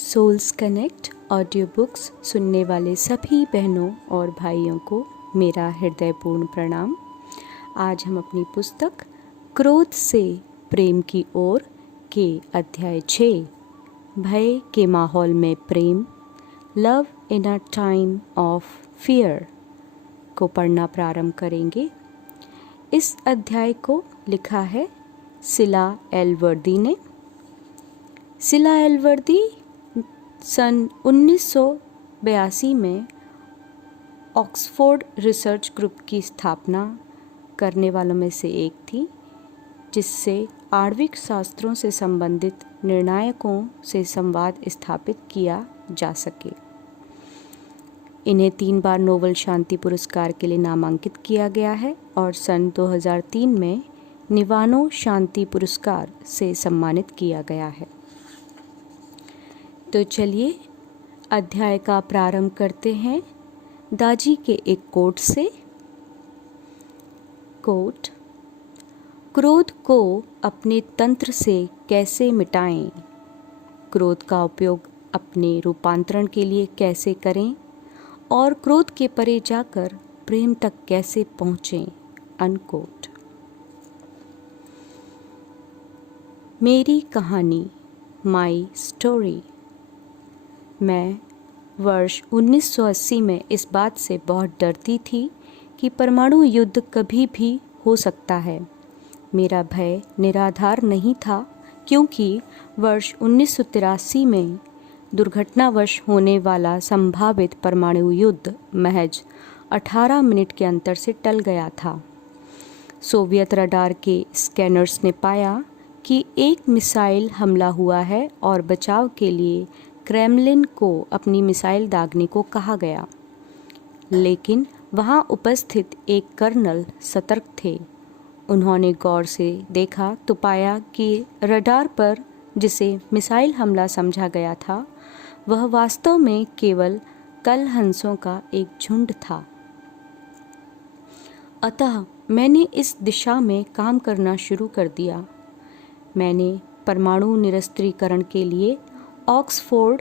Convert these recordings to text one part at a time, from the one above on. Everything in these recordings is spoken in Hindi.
सोल्स कनेक्ट ऑडियो बुक्स सुनने वाले सभी बहनों और भाइयों को मेरा हृदयपूर्ण प्रणाम। आज हम अपनी पुस्तक क्रोध से प्रेम की ओर के अध्याय 6 भय के माहौल में प्रेम, love in a time of fear को पढ़ना प्रारंभ करेंगे। इस अध्याय को लिखा है सिला एलवर्दी ने। सिला एलवर्दी सन 1982 में ऑक्सफोर्ड रिसर्च ग्रुप की स्थापना करने वालों में से एक थी, जिससे आणविक शास्त्रों से संबंधित निर्णायकों से संवाद स्थापित किया जा सके। इन्हें 3 बार नोबेल शांति पुरस्कार के लिए नामांकित किया गया है और सन 2003 में निवानो शांति पुरस्कार से सम्मानित किया गया है। तो चलिए अध्याय का प्रारंभ करते हैं दाजी के एक कोट से। कोट, क्रोध को अपने तंत्र से कैसे मिटाएं, क्रोध का उपयोग अपने रूपांतरण के लिए कैसे करें और क्रोध के परे जाकर प्रेम तक कैसे पहुँचें। अनकोट। मेरी कहानी, माई स्टोरी। मैं वर्ष 1980 में इस बात से बहुत डरती थी कि परमाणु युद्ध कभी भी हो सकता है। मेरा भय निराधार नहीं था, क्योंकि वर्ष 1983 में दुर्घटनावश होने वाला संभावित परमाणु युद्ध महज 18 मिनट के अंतर से टल गया था। सोवियत रडार के स्कैनर्स ने पाया कि एक मिसाइल हमला हुआ है और बचाव के लिए क्रेमलिन को अपनी मिसाइल दागने को कहा गया, लेकिन वहां उपस्थित एक कर्नल सतर्क थे। उन्होंने गौर से देखा तो पाया कि रडार पर जिसे मिसाइल हमला समझा गया था, वह वास्तव में केवल कलहंसों का एक झुंड था। अतः मैंने इस दिशा में काम करना शुरू कर दिया। मैंने परमाणु निरस्त्रीकरण के लिए ऑक्सफोर्ड,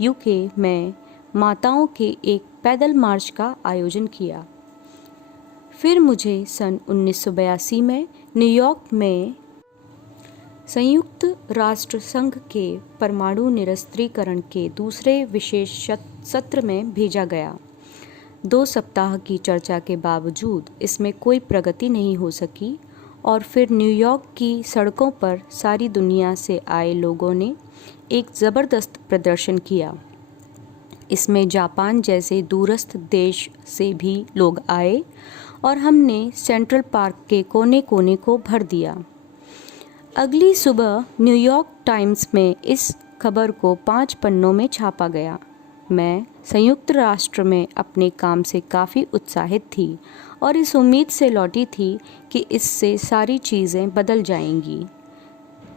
यूके में माताओं के एक पैदल मार्च का आयोजन किया। फिर मुझे सन 1982 में न्यूयॉर्क में संयुक्त राष्ट्र संघ के परमाणु निरस्त्रीकरण के दूसरे विशेष सत्र में भेजा गया। 2 सप्ताह की चर्चा के बावजूद इसमें कोई प्रगति नहीं हो सकी और फिर न्यूयॉर्क की सड़कों पर सारी दुनिया से आए लोगों ने एक ज़बरदस्त प्रदर्शन किया। इसमें जापान जैसे दूरस्थ देश से भी लोग आए और हमने सेंट्रल पार्क के कोने कोने को भर दिया। अगली सुबह न्यूयॉर्क टाइम्स में इस खबर को 5 पन्नों में छापा गया। मैं संयुक्त राष्ट्र में अपने काम से काफ़ी उत्साहित थी और इस उम्मीद से लौटी थी कि इससे सारी चीज़ें बदल जाएंगी।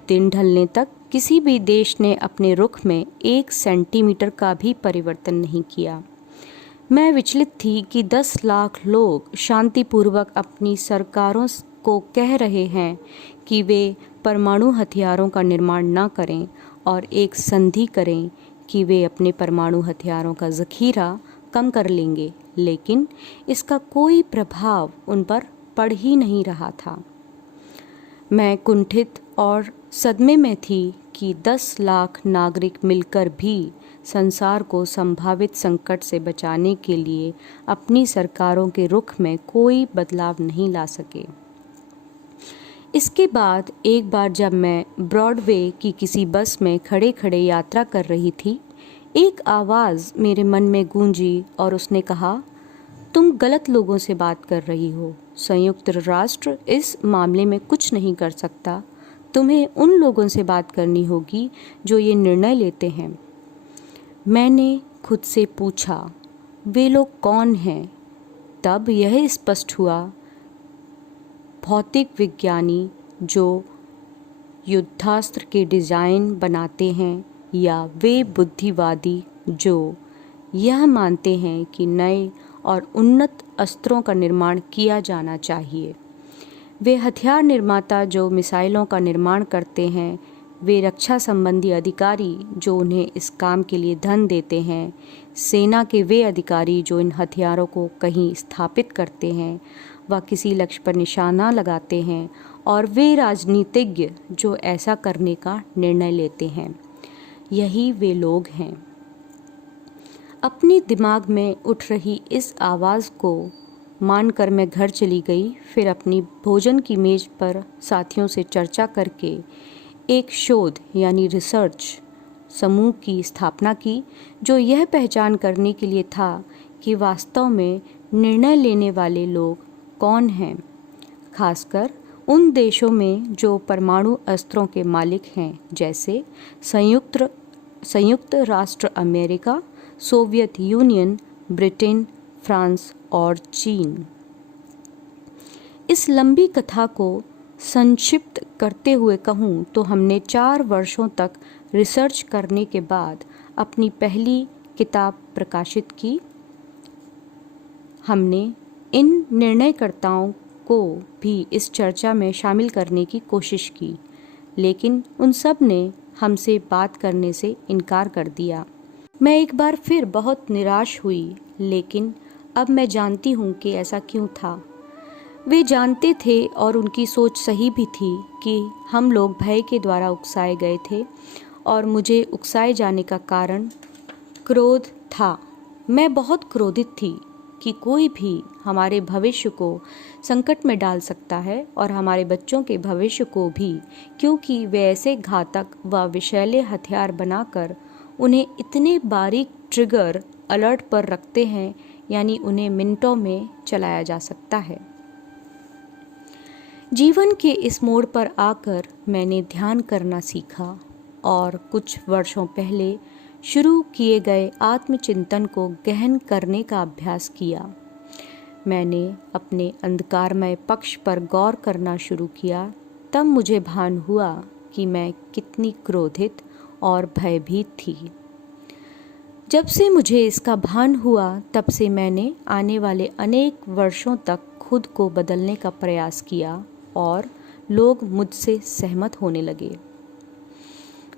दिन ढलने तक किसी भी देश ने अपने रुख में 1 सेंटीमीटर का भी परिवर्तन नहीं किया। मैं विचलित थी कि 10 लाख लोग शांतिपूर्वक अपनी सरकारों को कह रहे हैं कि वे परमाणु हथियारों का निर्माण न करें और एक संधि करें कि वे अपने परमाणु हथियारों का ज़ख़ीरा कम कर लेंगे, लेकिन इसका कोई प्रभाव उन पर पड़ ही नहीं रहा था। मैं कुंठित और सदमे में थी कि 10 लाख नागरिक मिलकर भी संसार को संभावित संकट से बचाने के लिए अपनी सरकारों के रुख में कोई बदलाव नहीं ला सके। इसके बाद एक बार जब मैं ब्रॉडवे की किसी बस में खड़े खड़े यात्रा कर रही थी, एक आवाज़ मेरे मन में गूंजी और उसने कहा, तुम गलत लोगों से बात कर रही हो। संयुक्त राष्ट्र इस मामले में कुछ नहीं कर सकता। तुम्हें उन लोगों से बात करनी होगी जो ये निर्णय लेते हैं। मैंने खुद से पूछा, वे लोग कौन हैं? तब यह स्पष्ट हुआ, भौतिक विज्ञानी जो युद्धास्त्र के डिज़ाइन बनाते हैं, या वे बुद्धिवादी जो यह मानते हैं कि नए और उन्नत अस्त्रों का निर्माण किया जाना चाहिए। वे हथियार निर्माता जो मिसाइलों का निर्माण करते हैं, वे रक्षा संबंधी अधिकारी जो उन्हें इस काम के लिए धन देते हैं, सेना के वे अधिकारी जो इन हथियारों को कहीं स्थापित करते हैं व किसी लक्ष्य पर निशाना लगाते हैं, और वे राजनीतिज्ञ जो ऐसा करने का निर्णय लेते हैं। यही वे लोग हैं। अपनी दिमाग में उठ रही इस आवाज़ को मानकर मैं घर चली गई। फिर अपनी भोजन की मेज़ पर साथियों से चर्चा करके एक शोध यानी रिसर्च समूह की स्थापना की, जो यह पहचान करने के लिए था कि वास्तव में निर्णय लेने वाले लोग कौन हैं, खासकर उन देशों में जो परमाणु अस्त्रों के मालिक हैं, जैसे संयुक्त राष्ट्र America, Soviet union, Britain, France और चीन। इस लंबी कथा को संक्षिप्त करते हुए कहूँ तो हमने 4 वर्षों तक रिसर्च करने के बाद अपनी पहली किताब प्रकाशित की। हमने इन निर्णयकर्ताओं को भी इस चर्चा में शामिल करने की कोशिश की, लेकिन उन सब ने हमसे बात करने से इनकार कर दिया। मैं एक बार फिर बहुत निराश हुई, लेकिन अब मैं जानती हूँ कि ऐसा क्यों था। वे जानते थे और उनकी सोच सही भी थी कि हम लोग भय के द्वारा उकसाए गए थे और मुझे उकसाए जाने का कारण क्रोध था। मैं बहुत क्रोधित थी कि कोई भी हमारे भविष्य को संकट में डाल सकता है और हमारे बच्चों के भविष्य को भी, क्योंकि वे ऐसे घातक व विषैले हथियार बनाकर उन्हें इतने बारीक ट्रिगर अलर्ट पर रखते हैं, यानी उन्हें मिनटों में चलाया जा सकता है। जीवन के इस मोड़ पर आकर मैंने ध्यान करना सीखा और कुछ वर्षों पहले शुरू किए गए आत्मचिंतन को गहन करने का अभ्यास किया। मैंने अपने अंधकारमय पक्ष पर गौर करना शुरू किया। तब मुझे भान हुआ कि मैं कितनी क्रोधित और भयभीत थी। जब से मुझे इसका भान हुआ, तब से मैंने आने वाले अनेक वर्षों तक खुद को बदलने का प्रयास किया और लोग मुझसे सहमत होने लगे।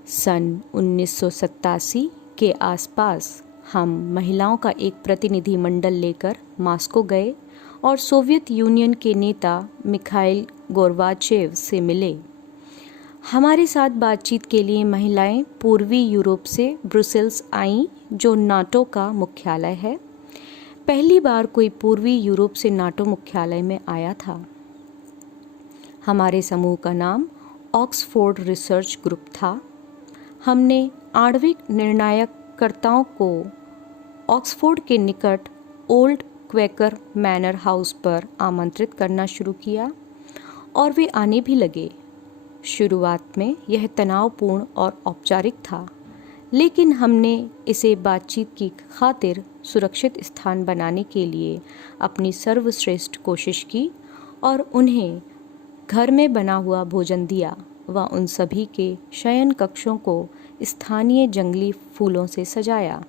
सन 1987 के आसपास हम महिलाओं का एक प्रतिनिधि मंडल लेकर मॉस्को गए और सोवियत यूनियन के नेता मिखाइल गोर्बाचेव से मिले। हमारे साथ बातचीत के लिए महिलाएं पूर्वी यूरोप से ब्रुसेल्स आईं, जो नाटो का मुख्यालय है। पहली बार कोई पूर्वी यूरोप से नाटो मुख्यालय में आया था। हमारे समूह का नाम ऑक्सफोर्ड रिसर्च ग्रुप था। हमने आणविक निर्णायककर्ताओं को ऑक्सफोर्ड के निकट ओल्ड क्वेकर मैनर हाउस पर आमंत्रित करना शुरू किया और वे आने भी लगे। शुरुआत में यह तनावपूर्ण और औपचारिक था, लेकिन हमने इसे बातचीत की खातिर सुरक्षित स्थान बनाने के लिए अपनी सर्वश्रेष्ठ कोशिश की और उन्हें घर में बना हुआ भोजन दिया व उन सभी के शयन कक्षों को स्थानीय जंगली फूलों से सजाया।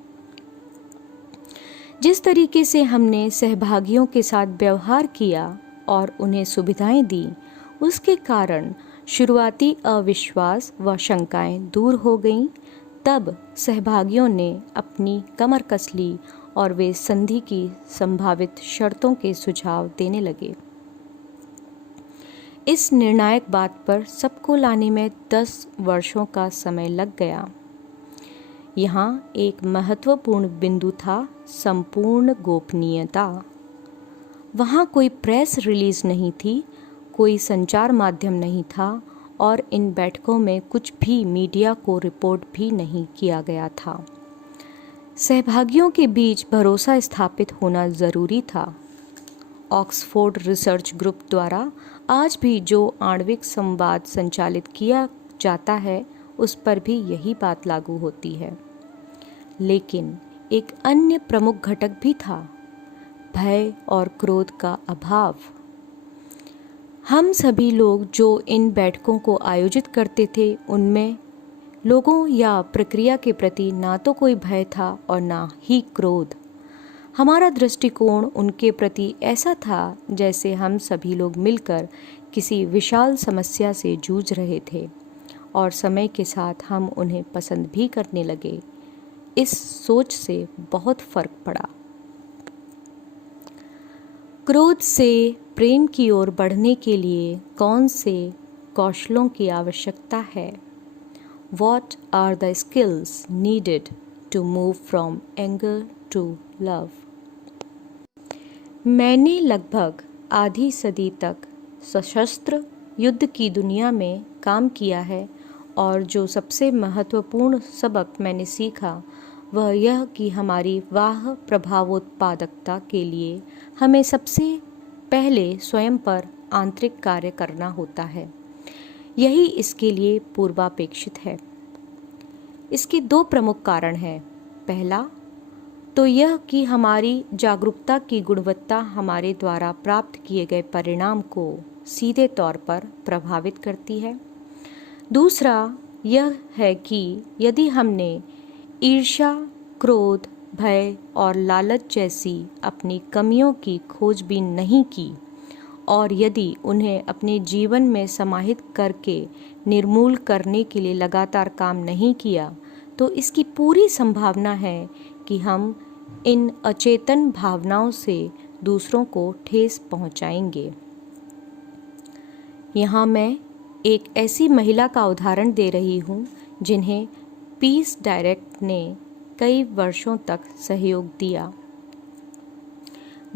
जिस तरीके से हमने सहभागियों के साथ व्यवहार किया और उन्हें सुविधाएं दी, उसके कारण शुरुआती अविश्वास व शंकाएं दूर हो गईं। तब सहभागियों ने अपनी कमर कस ली और वे संधि की संभावित शर्तों के सुझाव देने लगे। इस निर्णायक बात पर सबको लाने में 10 वर्षों का समय लग गया। यहाँ एक महत्वपूर्ण बिंदु था संपूर्ण गोपनीयता। वहाँ कोई प्रेस रिलीज नहीं थी, कोई संचार माध्यम नहीं था और इन बैठकों में कुछ भी मीडिया को रिपोर्ट भी नहीं किया गया था। सहभागियों के बीच भरोसा स्थापित होना ज़रूरी था। ऑक्सफोर्ड रिसर्च ग्रुप द्वारा आज भी जो आणविक संवाद संचालित किया जाता है, उस पर भी यही बात लागू होती है। लेकिन एक अन्य प्रमुख घटक भी था, भय और क्रोध का अभाव। हम सभी लोग जो इन बैठकों को आयोजित करते थे, उनमें लोगों या प्रक्रिया के प्रति ना तो कोई भय था और ना ही क्रोध। हमारा दृष्टिकोण उनके प्रति ऐसा था जैसे हम सभी लोग मिलकर किसी विशाल समस्या से जूझ रहे थे और समय के साथ हम उन्हें पसंद भी करने लगे। इस सोच से बहुत फर्क पड़ा। क्रोध से प्रेम की ओर बढ़ने के लिए कौन से कौशलों की आवश्यकता है? What are the skills needed to move from anger to love? मैंने लगभग आधी सदी तक सशस्त्र युद्ध की दुनिया में काम किया है और जो सबसे महत्वपूर्ण सबक मैंने सीखा वह यह कि हमारी वाह प्रभावोत्पादकता के लिए हमें सबसे पहले स्वयं पर आंतरिक कार्य करना होता है। यही इसके लिए पूर्वापेक्षित है। इसके दो प्रमुख कारण हैं। पहला तो यह कि हमारी जागरूकता की गुणवत्ता हमारे द्वारा प्राप्त किए गए परिणाम को सीधे तौर पर प्रभावित करती है। दूसरा यह है कि यदि हमने ईर्ष्या, क्रोध, भय और लालच जैसी अपनी कमियों की खोजबीन नहीं की और यदि उन्हें अपने जीवन में समाहित करके निर्मूल करने के लिए लगातार काम नहीं किया, तो इसकी पूरी संभावना है कि हम इन अचेतन भावनाओं से दूसरों को ठेस पहुंचाएंगे। यहाँ मैं एक ऐसी महिला का उदाहरण दे रही हूँ जिन्हें पीस डायरेक्ट ने कई वर्षों तक सहयोग दिया।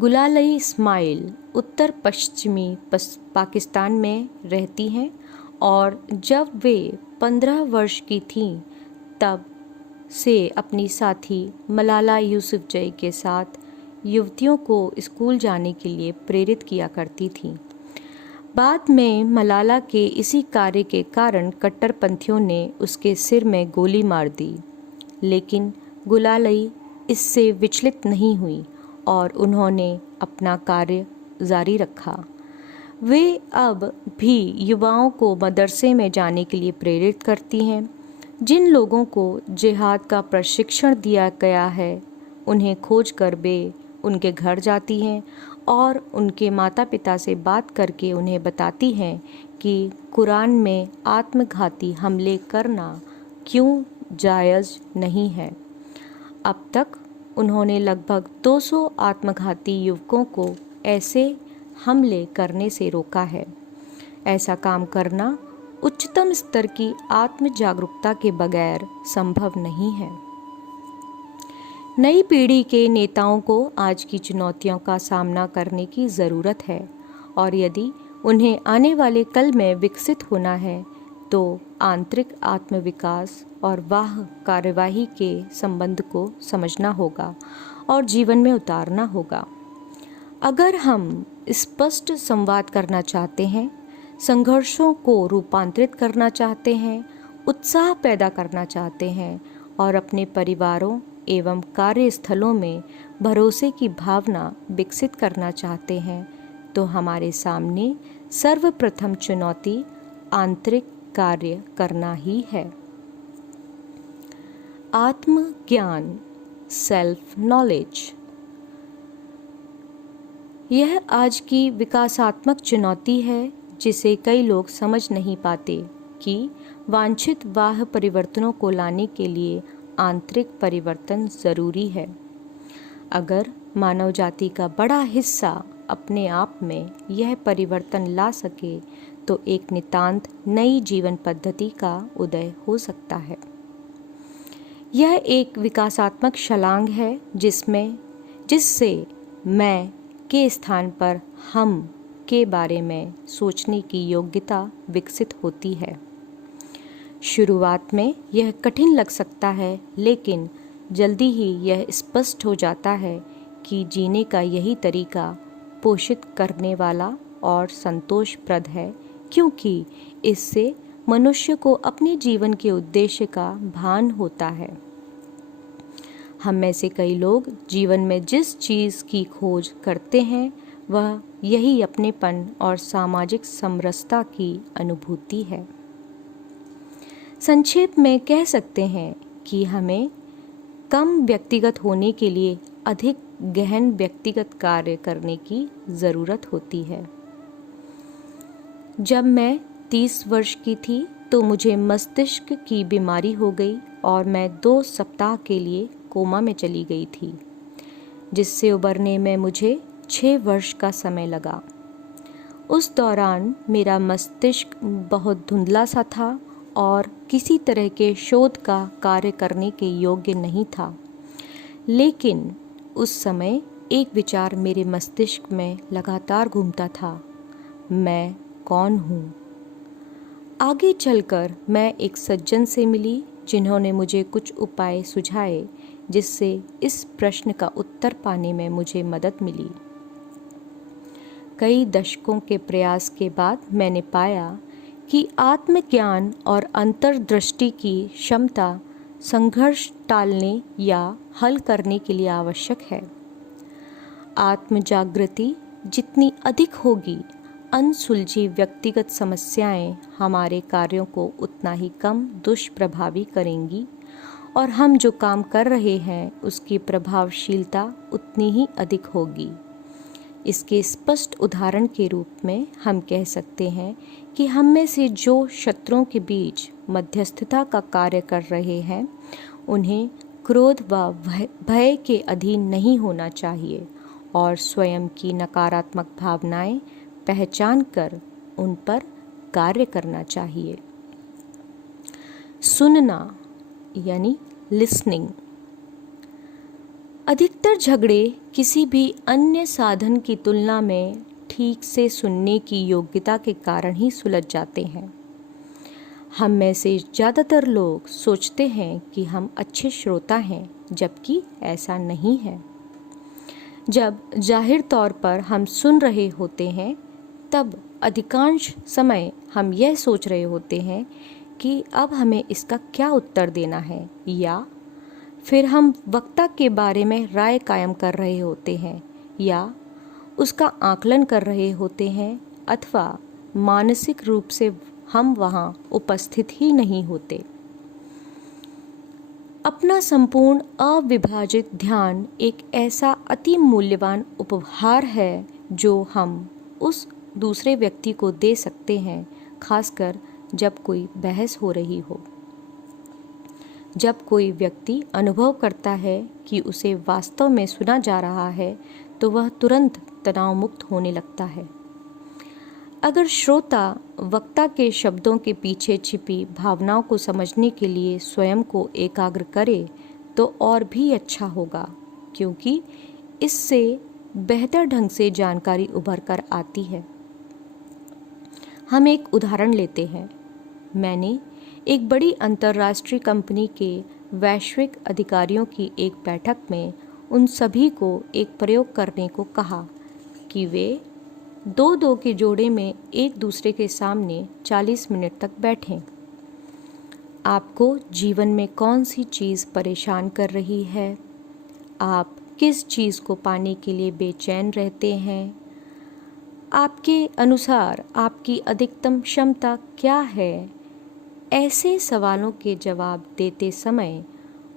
गुलालई इस्माइल उत्तर पश्चिमी पाकिस्तान में रहती हैं और जब वे 15 वर्ष की थीं तब से अपनी साथी मलाला यूसुफजई के साथ युवतियों को स्कूल जाने के लिए प्रेरित किया करती थीं। बाद में मलाला के इसी कार्य के कारण कट्टरपंथियों ने उसके सिर में गोली मार दी, लेकिन गुलालई इससे विचलित नहीं हुई और उन्होंने अपना कार्य जारी रखा। वे अब भी युवाओं को मदरसे में जाने के लिए प्रेरित करती हैं। जिन लोगों को जिहाद का प्रशिक्षण दिया गया है उन्हें खोज कर वे उनके घर जाती हैं और उनके माता पिता से बात करके उन्हें बताती हैं कि कुरान में आत्मघाती हमले करना क्यों जायज़ नहीं है। अब तक उन्होंने लगभग 200 आत्मघाती युवकों को ऐसे हमले करने से रोका है। ऐसा काम करना उच्चतम स्तर की आत्म जागरूकता के बगैर संभव नहीं है। नई पीढ़ी के नेताओं को आज की चुनौतियों का सामना करने की ज़रूरत है और यदि उन्हें आने वाले कल में विकसित होना है तो आंतरिक आत्मविकास और वाह कार्यवाही के संबंध को समझना होगा और जीवन में उतारना होगा। अगर हम स्पष्ट संवाद करना चाहते हैं, संघर्षों को रूपांतरित करना चाहते हैं, उत्साह पैदा करना चाहते हैं और अपने परिवारों एवं कार्यस्थलों में भरोसे की भावना विकसित करना चाहते हैं, तो हमारे सामने सर्वप्रथम चुनौती आंतरिक कार्य करना ही है। आत्मज्ञान, सेल्फ नॉलेज। यह आज की विकासात्मक चुनौती है जिसे कई लोग समझ नहीं पाते कि वांछित बाह्य परिवर्तनों को लाने के लिए आंतरिक परिवर्तन ज़रूरी है। अगर मानव जाति का बड़ा हिस्सा अपने आप में यह परिवर्तन ला सके तो एक नितांत नई जीवन पद्धति का उदय हो सकता है। यह एक विकासात्मक छलांग है जिससे मैं के स्थान पर हम के बारे में सोचने की योग्यता विकसित होती है। शुरुआत में यह कठिन लग सकता है, लेकिन जल्दी ही यह स्पष्ट हो जाता है कि जीने का यही तरीका पोषित करने वाला और संतोषप्रद है, क्योंकि इससे मनुष्य को अपने जीवन के उद्देश्य का भान होता है। हम में से कई लोग जीवन में जिस चीज़ की खोज करते हैं वह यही अपनेपन और सामाजिक समरसता की अनुभूति है। संक्षेप में कह सकते हैं कि हमें कम व्यक्तिगत होने के लिए अधिक गहन व्यक्तिगत कार्य करने की ज़रूरत होती है। जब मैं 30 वर्ष की थी तो मुझे मस्तिष्क की बीमारी हो गई और मैं 2 सप्ताह के लिए कोमा में चली गई थी, जिससे उबरने में मुझे 6 वर्ष का समय लगा। उस दौरान मेरा मस्तिष्क बहुत धुंधला सा था और किसी तरह के शोध का कार्य करने के योग्य नहीं था। लेकिन उस समय एक विचार मेरे मस्तिष्क में लगातार घूमता था, मैं कौन हूँ? आगे चलकर मैं एक सज्जन से मिली जिन्होंने मुझे कुछ उपाय सुझाए, जिससे इस प्रश्न का उत्तर पाने में मुझे मदद मिली। कई दशकों के प्रयास के बाद मैंने पाया कि आत्मज्ञान और अंतर्दृष्टि की क्षमता संघर्ष टालने या हल करने के लिए आवश्यक है। आत्मजागृति जितनी अधिक होगी, अनसुलझी व्यक्तिगत समस्याएं हमारे कार्यों को उतना ही कम दुष्प्रभावी करेंगी और हम जो काम कर रहे हैं उसकी प्रभावशीलता उतनी ही अधिक होगी। इसके स्पष्ट उदाहरण के रूप में हम कह सकते हैं कि हम में से जो शत्रुओं के बीच मध्यस्थता का कार्य कर रहे हैं, उन्हें क्रोध व भय के अधीन नहीं होना चाहिए और स्वयं की नकारात्मक भावनाएं पहचान कर उन पर कार्य करना चाहिए। सुनना यानी लिसनिंग। अधिकतर झगड़े किसी भी अन्य साधन की तुलना में ठीक से सुनने की योग्यता के कारण ही सुलझ जाते हैं। हम में से ज़्यादातर लोग सोचते हैं कि हम अच्छे श्रोता हैं, जबकि ऐसा नहीं है। जब जाहिर तौर पर हम सुन रहे होते हैं, तब अधिकांश समय हम यह सोच रहे होते हैं कि अब हमें इसका क्या उत्तर देना है, या फिर हम वक्ता के बारे में राय कायम कर रहे होते हैं या उसका आकलन कर रहे होते हैं, अथवा मानसिक रूप से हम वहाँ उपस्थित ही नहीं होते। अपना संपूर्ण अविभाजित ध्यान एक ऐसा अति मूल्यवान उपहार है जो हम उस दूसरे व्यक्ति को दे सकते हैं, खासकर जब कोई बहस हो रही हो। जब कोई व्यक्ति अनुभव करता है कि उसे वास्तव में सुना जा रहा है, तो वह तुरंत तनाव मुक्त होने लगता है। अगर श्रोता वक्ता के शब्दों के पीछे छिपी भावनाओं को समझने के लिए स्वयं को एकाग्र करे, तो और भी अच्छा होगा, क्योंकि इससे बेहतर ढंग से जानकारी उभर कर आती है। हम एक उदाहरण लेते हैं। मैंने एक बड़ी अंतर्राष्ट्रीय कंपनी के वैश्विक अधिकारियों की एक बैठक में उन सभी को एक प्रयोग करने को कहा कि वे 2-2 के जोड़े में एक दूसरे के सामने 40 मिनट तक बैठें। आपको जीवन में कौन सी चीज़ परेशान कर रही है? आप किस चीज़ को पाने के लिए बेचैन रहते हैं? आपके अनुसार आपकी अधिकतम क्षमता क्या है? ऐसे सवालों के जवाब देते समय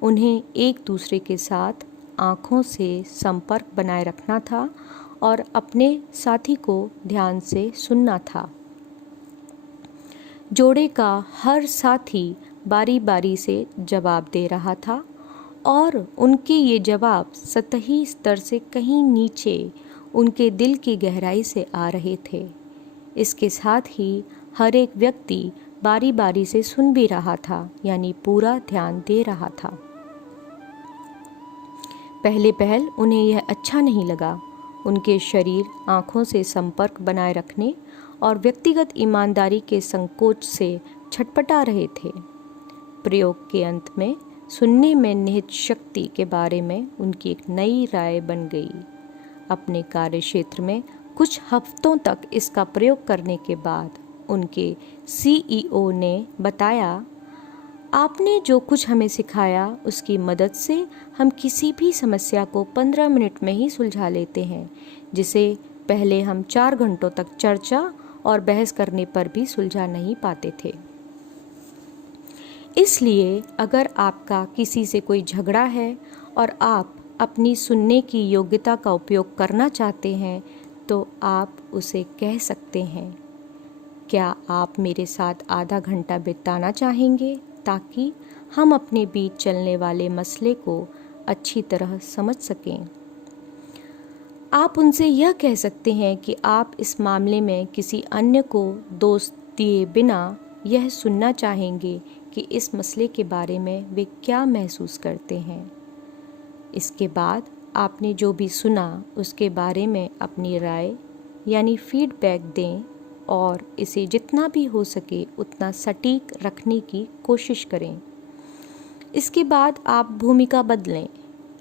उन्हें एक दूसरे के साथ आँखों से संपर्क बनाए रखना था और अपने साथी को ध्यान से सुनना था। जोड़े का हर साथी बारी बारी से जवाब दे रहा था और उनके ये जवाब सतही स्तर से कहीं नीचे उनके दिल की गहराई से आ रहे थे। इसके साथ ही हर एक व्यक्ति बारी बारी से सुन भी रहा था, यानी पूरा ध्यान दे रहा था। पहले पहल उन्हें यह अच्छा नहीं लगा। उनके शरीर आँखों से संपर्क बनाए रखने और व्यक्तिगत ईमानदारी के संकोच से छटपटा रहे थे। प्रयोग के अंत में सुनने में निहित शक्ति के बारे में उनकी एक नई राय बन गई। अपने कार्यक्षेत्र में कुछ हफ्तों तक इसका प्रयोग करने के बाद उनके सीईओ ने बताया, आपने जो कुछ हमें सिखाया उसकी मदद से हम किसी भी समस्या को 15 मिनट में ही सुलझा लेते हैं, जिसे पहले हम 4 घंटों तक चर्चा और बहस करने पर भी सुलझा नहीं पाते थे। इसलिए अगर आपका किसी से कोई झगड़ा है और आप अपनी सुनने की योग्यता का उपयोग करना चाहते हैं, तो आप उसे कह सकते हैं, क्या आप मेरे साथ आधा घंटा बिताना चाहेंगे ताकि हम अपने बीच चलने वाले मसले को अच्छी तरह समझ सकें? आप उनसे यह कह सकते हैं कि आप इस मामले में किसी अन्य को दोष दिए बिना यह सुनना चाहेंगे कि इस मसले के बारे में वे क्या महसूस करते हैं। इसके बाद आपने जो भी सुना उसके बारे में अपनी राय यानी फीडबैक दें और इसे जितना भी हो सके उतना सटीक रखने की कोशिश करें। इसके बाद आप भूमिका बदलें।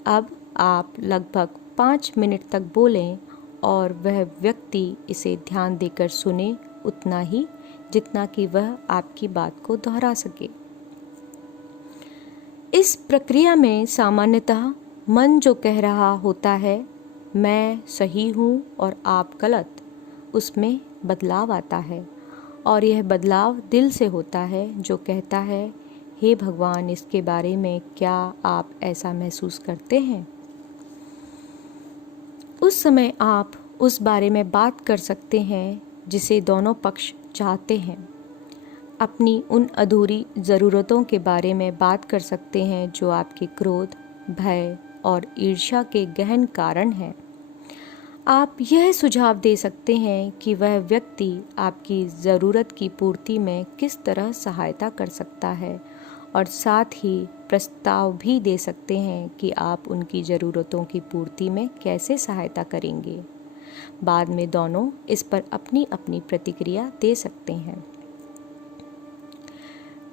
अब आप लगभग 5 मिनट तक बोलें और वह व्यक्ति इसे ध्यान देकर सुने उतना ही जितना कि वह आपकी बात को दोहरा सके। इस प्रक्रिया में सामान्यतः मन जो कह रहा होता है मैं सही हूँ और आप गलत, उसमें बदलाव आता है और यह बदलाव दिल से होता है जो कहता है हे भगवान, इसके बारे में क्या आप ऐसा महसूस करते हैं? उस समय आप उस बारे में बात कर सकते हैं जिसे दोनों पक्ष चाहते हैं। अपनी उन अधूरी ज़रूरतों के बारे में बात कर सकते हैं जो आपके क्रोध, भय और ईर्ष्या के गहन कारण हैं। आप यह सुझाव दे सकते हैं कि वह व्यक्ति आपकी ज़रूरत की पूर्ति में किस तरह सहायता कर सकता है और साथ ही प्रस्ताव भी दे सकते हैं कि आप उनकी ज़रूरतों की पूर्ति में कैसे सहायता करेंगे। बाद में दोनों इस पर अपनी अपनी प्रतिक्रिया दे सकते हैं।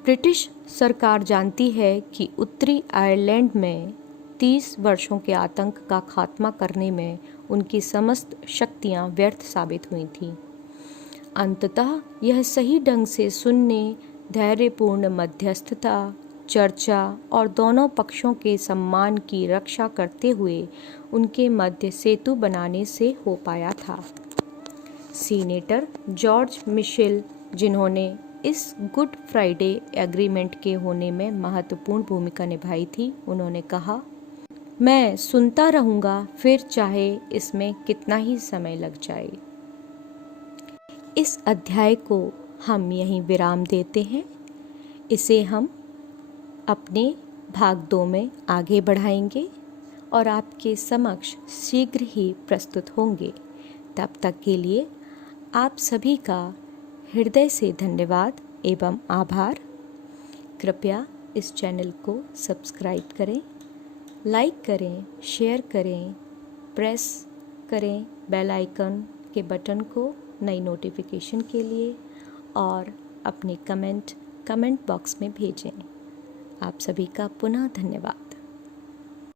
ब्रिटिश सरकार जानती है कि उत्तरी आयरलैंड में 30 वर्षों के आतंक का खात्मा करने में उनकी समस्त शक्तियां व्यर्थ साबित हुई थीं। अंततः यह सही ढंग से सुनने, धैर्यपूर्ण मध्यस्थता, चर्चा और दोनों पक्षों के सम्मान की रक्षा करते हुए उनके मध्य सेतु बनाने से हो पाया था। सीनेटर जॉर्ज मिशेल, जिन्होंने इस गुड फ्राइडे एग्रीमेंट के होने में महत्वपूर्ण भूमिका निभाई थी, उन्होंने कहा, मैं सुनता रहूँगा फिर चाहे इसमें कितना ही समय लग जाए। इस अध्याय को हम यहीं विराम देते हैं। इसे हम अपने भाग 2 में आगे बढ़ाएंगे और आपके समक्ष शीघ्र ही प्रस्तुत होंगे। तब तक के लिए आप सभी का हृदय से धन्यवाद एवं आभार। कृपया इस चैनल को सब्सक्राइब करें, लाइक करें, शेयर करें, प्रेस करें बेल आइकन के बटन को नई नोटिफिकेशन के लिए और अपने कमेंट बॉक्स में भेजें। आप सभी का पुनः धन्यवाद।